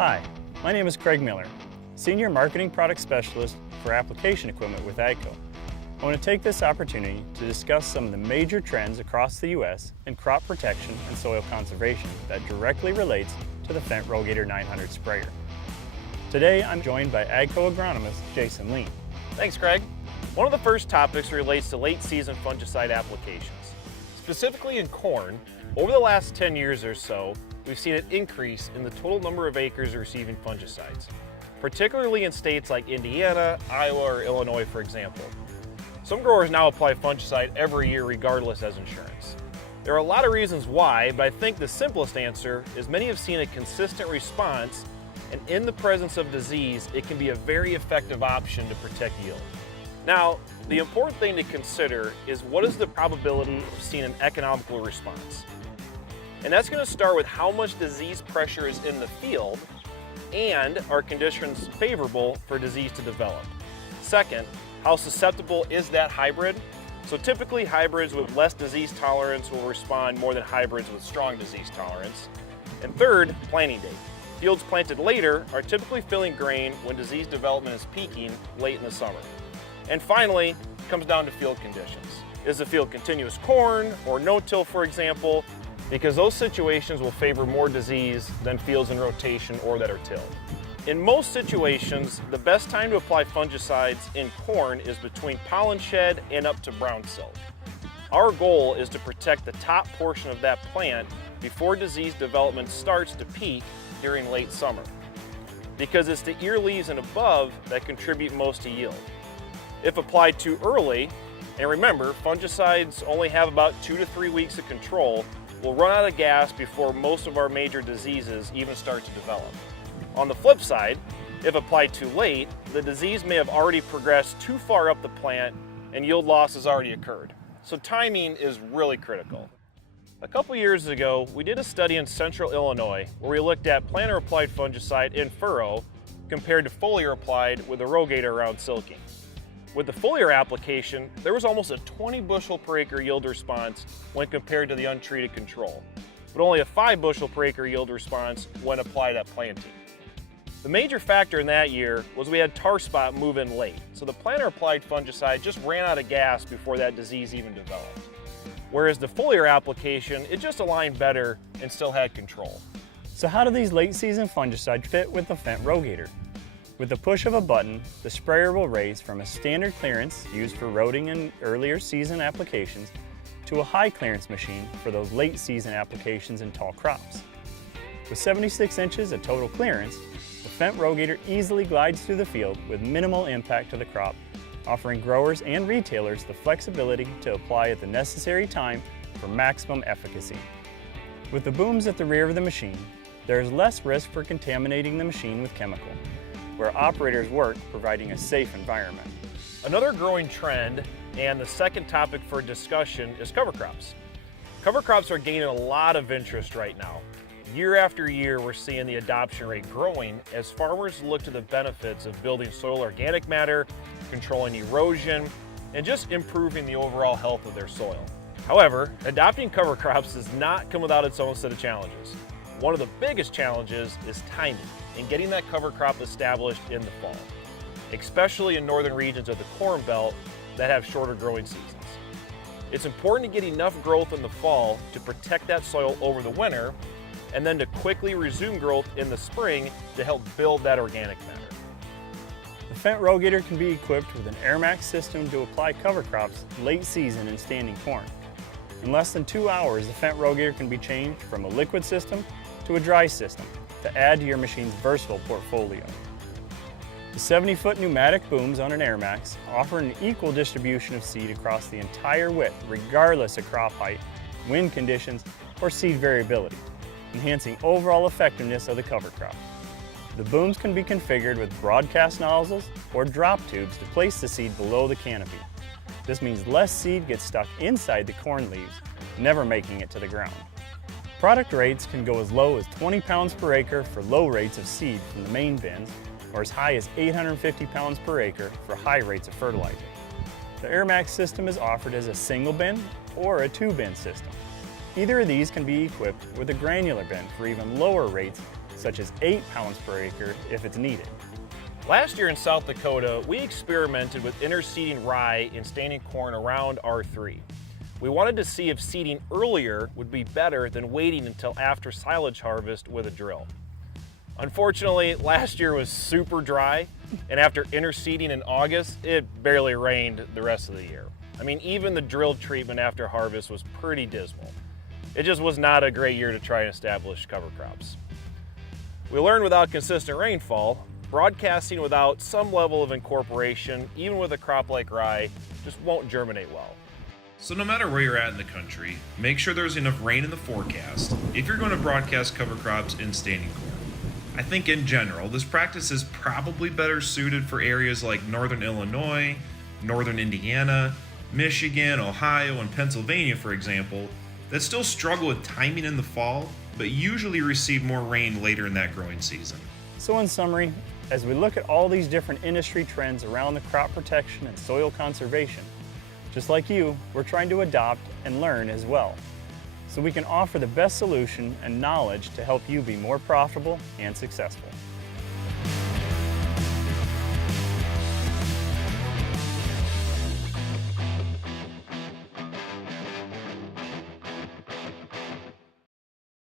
Hi, my name is Craig Miller, Senior Marketing Product Specialist for Application Equipment with AGCO. I want to take this opportunity to discuss some of the major trends across the U.S. in crop protection and soil conservation that directly relates to the Fendt Rogator 900 sprayer. Today I'm joined by AGCO agronomist Jason Lean. Thanks, Craig. One of the first topics relates to late season fungicide applications. Specifically in corn, over the last 10 years or so, we've seen an increase in the total number of acres receiving fungicides, particularly in states like Indiana, Iowa, or Illinois, for example. Some growers now apply fungicide every year regardless as insurance. There are a lot of reasons why, but I think the simplest answer is many have seen a consistent response, and in the presence of disease, it can be a very effective option to protect yield. Now, the important thing to consider is what is the probability of seeing an economical response? And that's going to start with how much disease pressure is in the field and are conditions favorable for disease to develop. Second, how susceptible is that hybrid? So typically hybrids with less disease tolerance will respond more than hybrids with strong disease tolerance. And third, planting date. Fields planted later are typically filling grain when disease development is peaking late in the summer. And finally, it comes down to field conditions. Is the field continuous corn or no-till, for example? Because those situations will favor more disease than fields in rotation or that are tilled. In most situations, the best time to apply fungicides in corn is between pollen shed and up to brown silk. Our goal is to protect the top portion of that plant before disease development starts to peak during late summer, because it's the ear leaves and above that contribute most to yield. If applied too early, and remember, fungicides only have about 2 to 3 weeks of control, we'll run out of gas before most of our major diseases even start to develop. On the flip side, if applied too late, the disease may have already progressed too far up the plant and yield loss has already occurred. So timing is really critical. A couple years ago, we did a study in central Illinois where we looked at planter-applied fungicide in furrow compared to foliar applied with a rogator around silking. With the foliar application, there was almost a 20 bushel per acre yield response when compared to the untreated control, but only a 5 bushel per acre yield response when applied at planting. The major factor in that year was we had tar spot move in late, so the planter-applied fungicide just ran out of gas before that disease even developed. Whereas the foliar application, it just aligned better and still had control. So how do these late season fungicides fit with the Fendt Rogator? With the push of a button, the sprayer will raise from a standard clearance used for roading and earlier season applications to a high clearance machine for those late season applications in tall crops. With 76 inches of total clearance, the Fendt Rogator easily glides through the field with minimal impact to the crop, offering growers and retailers the flexibility to apply at the necessary time for maximum efficacy. With the booms at the rear of the machine, there is less risk for contaminating the machine with chemical, where operators work providing a safe environment. Another growing trend, and the second topic for discussion, is cover crops. Cover crops are gaining a lot of interest right now. Year after year, we're seeing the adoption rate growing as farmers look to the benefits of building soil organic matter, controlling erosion, and just improving the overall health of their soil. However, adopting cover crops does not come without its own set of challenges. One of the biggest challenges is timing and getting that cover crop established in the fall, especially in northern regions of the Corn Belt that have shorter growing seasons. It's important to get enough growth in the fall to protect that soil over the winter, and then to quickly resume growth in the spring to help build that organic matter. The Fendt Rogator can be equipped with an AirMax system to apply cover crops late season in standing corn. In less than 2 hours, the Fendt Rogator can be changed from a liquid system to a dry system to add to your machine's versatile portfolio. The 70-foot pneumatic booms on an AirMax offer an equal distribution of seed across the entire width, regardless of crop height, wind conditions, or seed variability, enhancing overall effectiveness of the cover crop. The booms can be configured with broadcast nozzles or drop tubes to place the seed below the canopy. This means less seed gets stuck inside the corn leaves, never making it to the ground. Product rates can go as low as 20 pounds per acre for low rates of seed from the main bins, or as high as 850 pounds per acre for high rates of fertilizer. The AirMax system is offered as a single bin or a 2-bin system. Either of these can be equipped with a granular bin for even lower rates, such as 8 pounds per acre if it's needed. Last year in South Dakota, we experimented with interseeding rye and standing corn around R3. We wanted to see if seeding earlier would be better than waiting until after silage harvest with a drill. Unfortunately, last year was super dry, and after interseeding in August, it barely rained the rest of the year. I mean, even the drill treatment after harvest was pretty dismal. It just was not a great year to try and establish cover crops. We learned without consistent rainfall, broadcasting without some level of incorporation, even with a crop like rye, just won't germinate well. So no matter where you're at in the country, make sure there's enough rain in the forecast if you're going to broadcast cover crops in standing corn. I think in general, this practice is probably better suited for areas like northern Illinois, northern Indiana, Michigan, Ohio, and Pennsylvania, for example, that still struggle with timing in the fall, but usually receive more rain later in that growing season. So in summary, as we look at all these different industry trends around the crop protection and soil conservation, just like you, we're trying to adopt and learn as well, so we can offer the best solution and knowledge to help you be more profitable and successful.